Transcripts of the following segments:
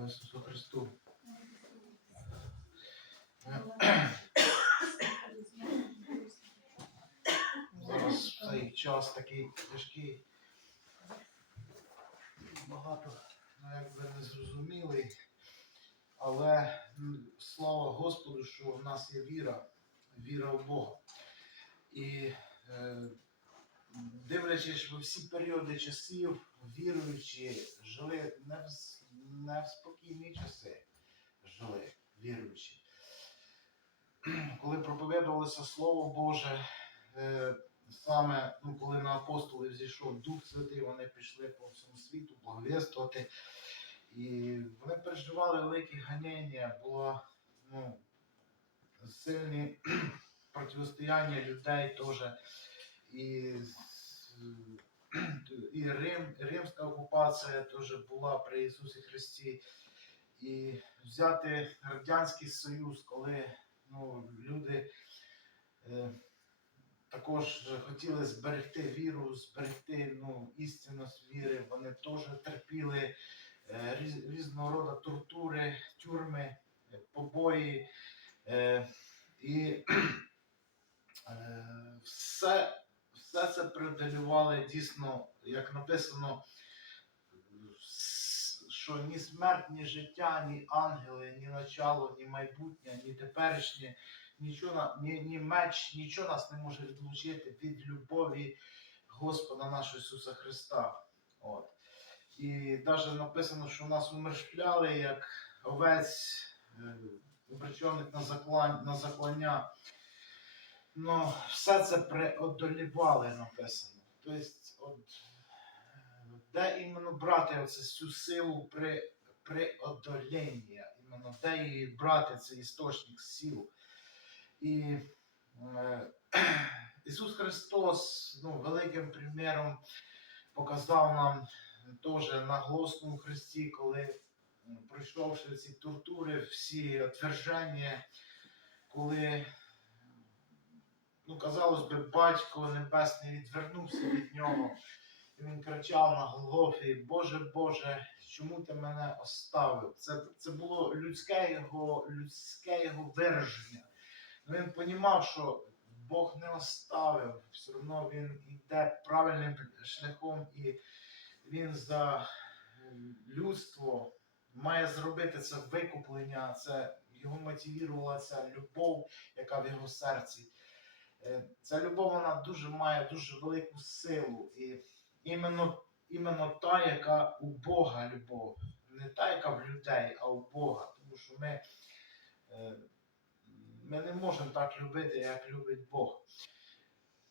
Слава Ісусу Христу. Зараз цей час такий тяжкий. Багато, ну, якби не зрозумілий. Але слава Господу, що в нас є віра, віра в Бога. І е, дивлячись во всі періоди часів, віруючі жили не в, не в спокійні часи, жили віруючі. Коли проповідувалося Слово Боже, е, саме ну, коли на апостолів зійшов Дух Святий, вони пішли по всьому світу благовістувати. І вони переживали великі ганяння, було ну, сильні протистояння людей теж. І, Рим, Римська окупація теж була при Ісусі Христі. І взяти Радянський Союз, коли ну, люди е, також хотіли зберегти віру, зберегти ну, істинність віри, вони теж терпіли е, різ, різного роду тортури, тюрми, побої. Е, і е, все, все це преодолювали дійсно, як написано, що ні смерть, ні життя, ні ангели, ні начало, ні майбутнє, ні теперішнє, нічого, ні, ні меч, нічого нас не може відлучити від любові Господа нашого Ісуса Христа. От. І навіть написано, що нас умершпляли як овець, е, обречених на, заклання. Ну, все це преодолівали написано. Тобто, от, де іменно брати оце, цю силу при, преодоління, іменно де її брати, цей істочник сил. І е, Ісус Христос ну, великим приміром показав нам теж на голосному Христі, коли пройшовши ці тортури, всі отверження, коли, ну, казалось би, батько Небесний відвернувся від нього. І він кричав на Голгофі, Боже Боже, чому ти мене оставив? Це, це було людське його, людське його вираження. Ну, Він розумів, що Бог не оставив, все одно він йде правильним шляхом і він за е, людство має зробити це викуплення, це його мотивувала ця любов, яка в його серці. Е, Ця любов вона дуже має дуже велику силу. І іменно, іменно та, яка у Бога любов, не та, яка в людей, а у Бога. Тому що ми, е, ми не можемо так любити, як любить Бог.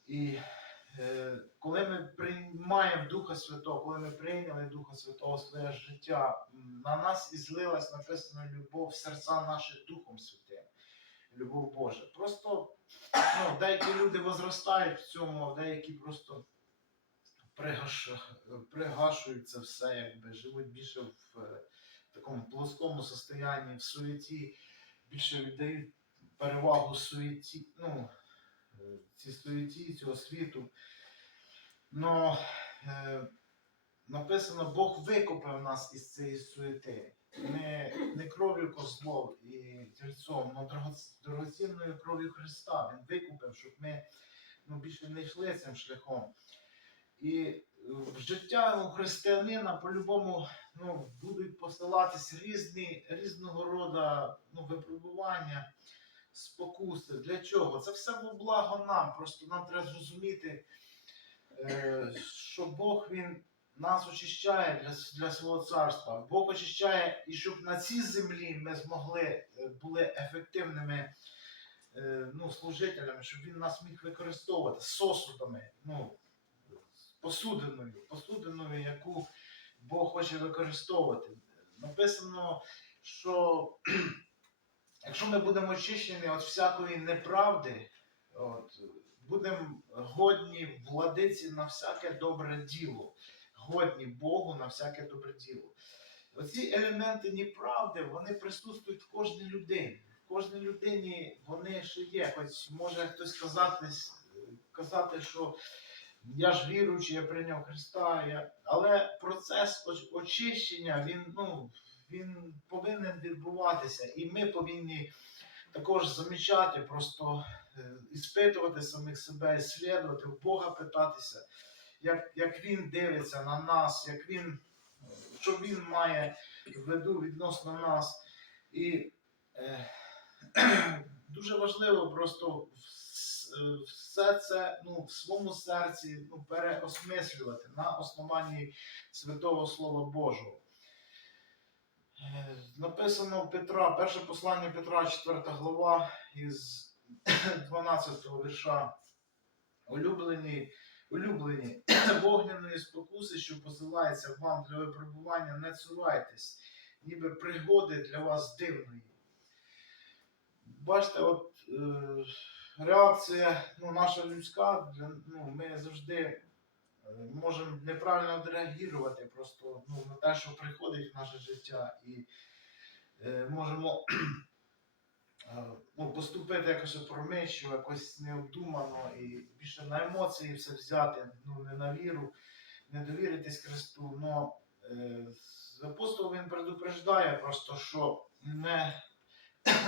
І е, коли ми приймаємо Духа Святого, коли ми прийняли Духа Святого своє життя, на нас і злилась написано любов в серця наші Духом Святим. Любов Божа. Просто ну, деякі люди возростають в цьому, а деякі просто пригаш... пригашують це все, якби живуть більше в е, такому плоскому состоянні, в суеті, більше віддають перевагу суеті, ну, е, цій суеті, цього світу. Но е, написано, Бог викупив нас із цієї суети. Не, не кров'ю козлов і тельцом, але дорогоцінною кров'ю Христа. Він викупив, щоб ми ну, більше не йшли цим шляхом. І е, життя у християнина по-любому ну, будуть посилатись різні, різного роду ну, випробування, спокуси. Для чого? Це все во благо нам. Просто нам треба зрозуміти, е, що Бог він нас очищає для, для свого царства. Бог очищає, і щоб на цій землі ми змогли е, були ефективними е, ну, служителями, щоб він нас міг використовувати сосудами, ну, посудиною, посудиною, яку Бог хоче використовувати. Написано, що якщо ми будемо очищені від всякої неправди, от, будемо годні владиці на всяке добре діло, годні Богу на всяке добре діло. Оці елементи неправди, вони присутствують в кожній людині. В кожній людині вони ще є. Хоч може хтось казати, казати, що я ж віруючий, я прийняв Христа. Я... Але процес очищення, він, ну, він повинен відбуватися. І ми повинні також замічати, просто е, іспитувати самих себе, іслідувати, в Бога питатися, як, як він дивиться на нас, як він, що він має в виду відносно нас. І е, дуже важливо просто все це ну, в своєму серці ну, переосмислювати на основанні Святого Слова Божого. Е, Написано Петра, перше послання Петра, 4 глава, із 12 вірша. Улюблені, улюблені вогняної спокуси, що посилається вам для випробування, не цурайтесь, ніби пригоди для вас дивної. Бачите, от е, реакція ну, наша людська, для, ну, ми завжди е, можемо неправильно відреагувати просто ну, на те, що приходить в наше життя, і е, можемо ну, поступити якось опрометчиво, якось необдумано і більше на емоції все взяти, ну, не на віру, не довіритись Христу. Но е, апостол він предупреждає просто, що не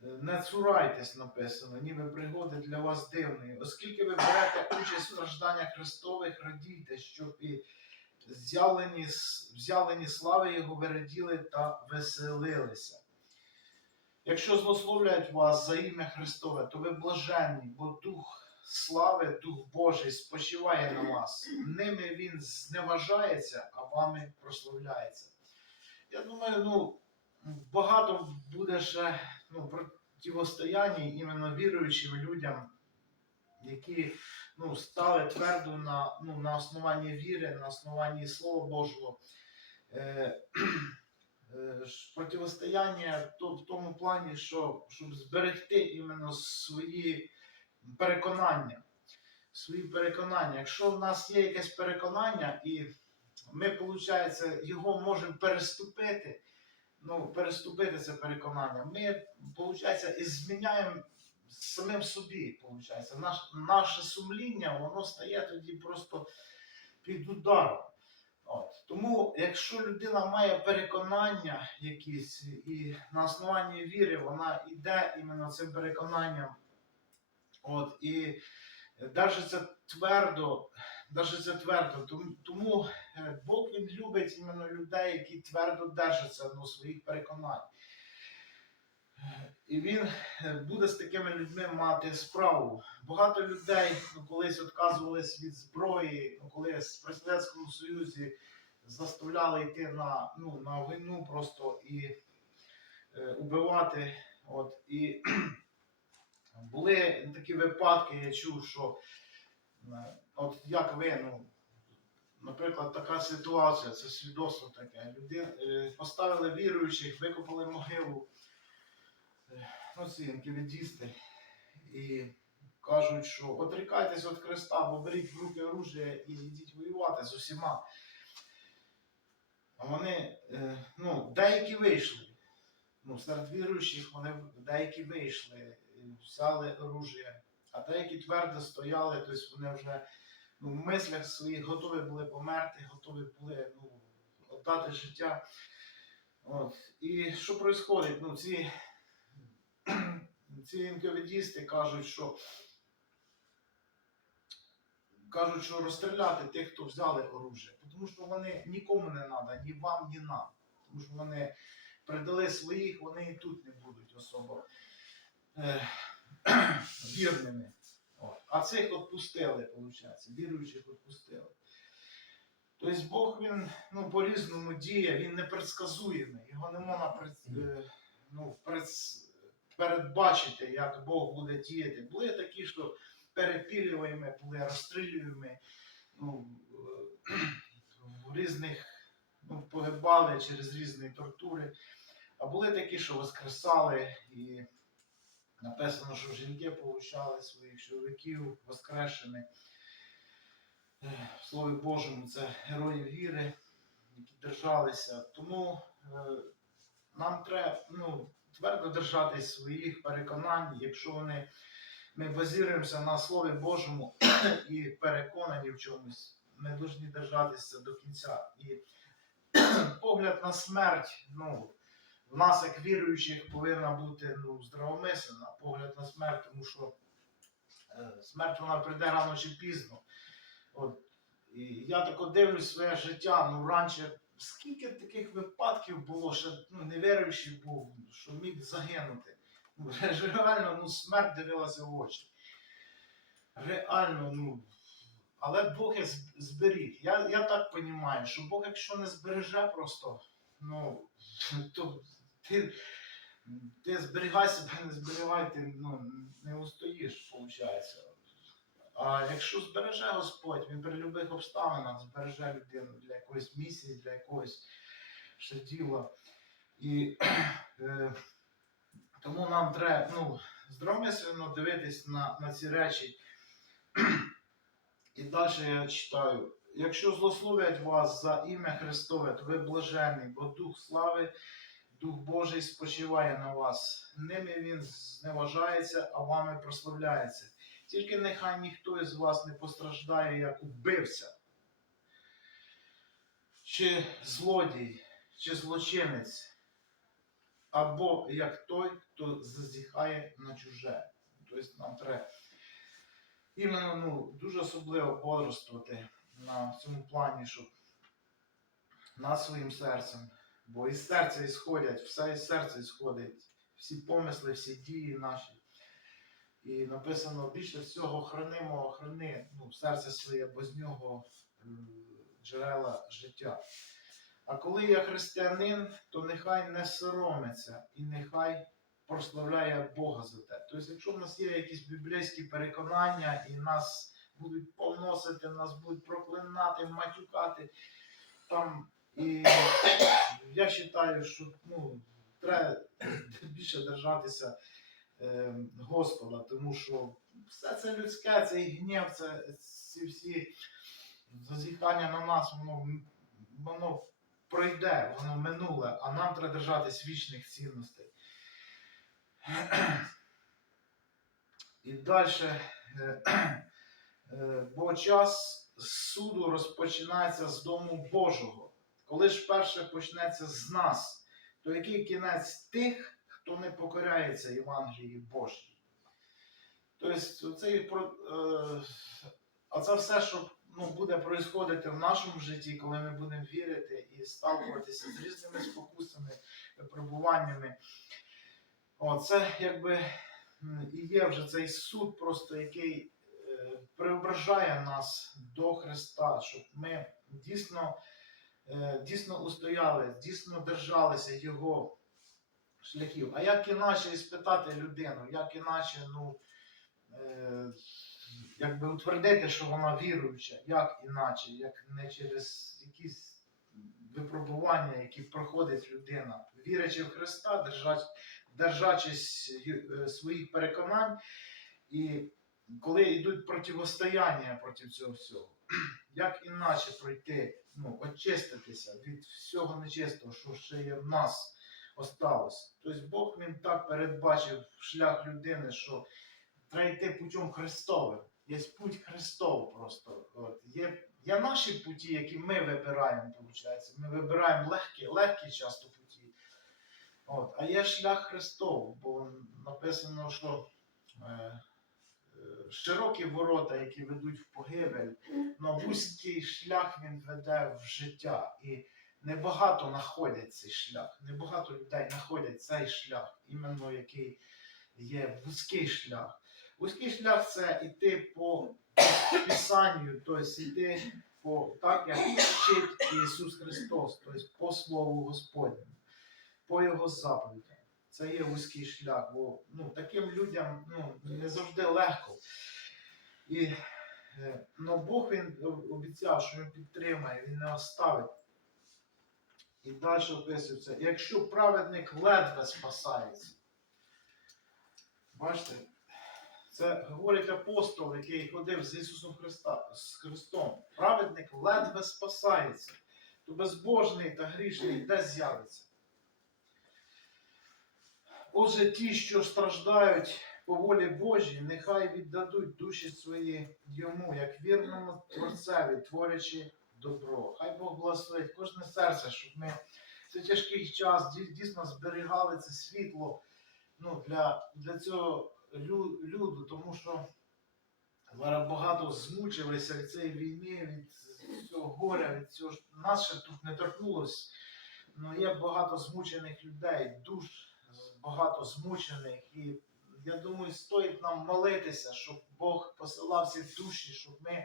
не цурайтесь, написано, ніби пригоди для вас дивної. Оскільки ви берете участь в стражданнях Христових, радійте, щоб і з'явлені, с- взявлені слави Його ви раділи та веселилися. Якщо злословляють вас за ім'я Христове, то ви блаженні, бо Дух слави, Дух Божий спочиває на вас. Ними він зневажається, а вами прославляється. Я думаю, ну, багато буде ще ну, противостояння іменно віруючим людям, які ну, стали твердо на, ну, на основанні віри, на основанні Слова Божого. Е, противостояння то, в тому плані, що щоб зберегти іменно свої переконання. Свої переконання. Якщо в нас є якесь переконання, і ми, виходить, його можемо переступити, ну, переступити це переконання, ми, виходить, і зміняємо самим собі, виходить. Наш, наше сумління, воно стає тоді просто під ударом. От. Тому, якщо людина має переконання якісь, і на основанні віри вона йде іменно цим переконанням, от, і держиться твердо, держиться твердо. Тому, е, Бог він любить іменно людей, які твердо держаться ну, своїх переконань. І він е, буде з такими людьми мати справу. Багато людей ну, колись відказувались від зброї, ну, коли в Совєтському Союзі заставляли йти на, ну, на війну просто і е, убивати. От, і були такі випадки, я чув, що е, от як ви, ну, наприклад, така ситуація, це свідоцтво таке. Люди е, поставили віруючих, викопали могилу, ці інквізисти, і кажуть, що отрікайтесь від Христа, бо беріть в руки оружие і йдіть воювати з усіма. А вони, е, ну, деякі вийшли. Ну, серед віруючих вони деякі вийшли, взяли оружие, а деякі твердо стояли, тобто вони вже ну, в мислях своїх готові були померти, готові були ну, віддати життя. От. І що відбувається? Ну, ці, ці інковідісти кажуть, що кажуть, що розстріляти тих, хто взяли оружие. Тому що вони нікому не треба, ні вам, ні нам. Тому що вони придали своїх, вони і тут не будуть особо е, вірними. А цих відпустили, виходить, віруючих відпустили. Тобто Бог він ну, по-різному діє, він непредсказуємий, його не можна пред, е, ну, пред, передбачити, як Бог буде діяти. Були такі, що перепілюємо, були розстрілюємо, ну, в різних ну, погибали через різні тортури. А були такі, що воскресали, і написано, що жінки получали своїх чоловіків воскрешені. В Слові Божому це герої віри, які держалися. Тому е, нам треба ну, твердо держатись своїх переконань, якщо вони, ми базуємося на Слові Божому і переконані в чомусь, ми повинні держатися до кінця. І погляд на смерть, ну, в нас, як віруючих, повинна бути ну, здравомислена погляд на смерть, тому що е, смерть вона прийде рано чи пізно. От. І я тако дивлюсь своє життя, ну раніше скільки таких випадків було, що ну, невіруючий був, що міг загинути. Ну, Реально, ну, смерть дивилася в очі. Реально, ну. Але Бог зберіг. Я, я так розумію, що Бог, якщо не збереже просто, ну, то ти, ти зберігай себе, не зберігай, ти ну, не устоїш, виходить. А якщо збереже Господь, він при будь-яких обставинах збереже людину для якоїсь місії, для якогось ще діла. І е, тому нам треба ну, здравомислено дивитись на, на ці речі. І далі я читаю. Якщо злословлять вас за ім'я Христове, то ви блаженні, бо Дух слави, Дух Божий спочиває на вас. Ними він зневажається, а вами прославляється. Тільки нехай ніхто із вас не постраждає, як убивця, чи злодій, чи злочинець, або як той, хто зазіхає на чуже. Тобто нам треба іменно ну, дуже особливо бодрствувати на цьому плані, щоб над своїм серцем. Бо із серця ісходять, все із серця ісходить, всі помисли, всі дії наші. І написано більше всього хранимо, храни ну, серце своє, бо з нього е, джерела життя. А коли я християнин, то нехай не соромиться і нехай прославляє Бога за те. Тобто, якщо в нас є якісь біблійські переконання і нас будуть поносити, нас будуть проклинати, матюкати, там і я вважаю, що ну, треба більше держатися е, Господа, тому що все це людське, цей гнів, це ці всі зазіхання на нас, воно, воно пройде, воно минуле, а нам треба держатись вічних цінностей. І далі, бо час суду розпочинається з дому Божого. Коли ж перше почнеться з нас, то який кінець тих, хто не покоряється Євангелії Божій? Тобто, це, е, а це все, що ну, буде происходити в нашому житті, коли ми будемо вірити і сталкуватися з різними спокусами, випробуваннями. О, це якби і є вже цей суд, просто який е, преображає нас до Христа, щоб ми дійсно, е, дійсно устояли, дійсно держалися Його шляхів. А як іначе спитати людину, як іначе, ну, е, якби утвердити, що вона віруюча, як іначе, як не через якісь випробування, які проходить людина, вірячи в Христа, держать, держачись е, своїх переконань, і коли йдуть противостояння проти цього всього, як іначе пройти, ну, очиститися від всього нечистого, що ще є в нас осталось. Тобто Бог він так передбачив шлях людини, що треба йти путем Христовим. Є путь Христов просто. От. Є, є наші путі, які ми вибираємо, виходить. Ми вибираємо легкі, легкі часто путі. От. А є шлях Христов, бо написано, що е, е, широкі ворота, які ведуть в погибель, но вузький шлях він веде в життя. І небагато знаходять цей шлях. Небагато людей знаходять цей шлях, іменно який є вузький шлях. Вузький шлях це йти по Писанню, тобто йти по так, як вчить Ісус Христос, тобто по Слову Господньому, по Його заповідям. Це є вузький шлях, бо ну, таким людям ну, не завжди легко. І е, ну, Бог він обіцяв, що він підтримає, він не оставить. І далі описується, якщо праведник ледве спасається. Бачите, це говорить апостол, який ходив з Ісусом Христа, з Христом. Праведник ледве спасається, то безбожний та грішний де з'явиться. Отже, ті, що страждають по волі Божій, нехай віддадуть душі свої йому, як вірному творцеві, творячи добро. Хай Бог благословить кожне серце, щоб ми в цей тяжкий час дійсно зберігали це світло ну, для, для цього лю- люду, тому що зараз багато змучилися від цієї війни, від цього горя, від цього нас ще тут не торкнулось. Ну, є багато змучених людей, душ багато змучених. І я думаю, стоїть нам молитися, щоб Бог посилав ці душі, щоб ми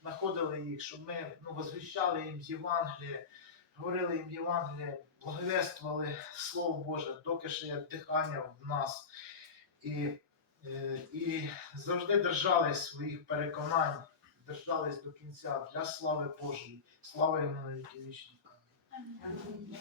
знаходили їх, щоб ми ну, возвіщали їм Євангеліє, говорили їм Євангеліє, благовествували Слово Боже, доки ще є дихання в нас. І, е, і завжди держались своїх переконань, держались до кінця для слави Божої. Слава йому на віки вічні. Амінь.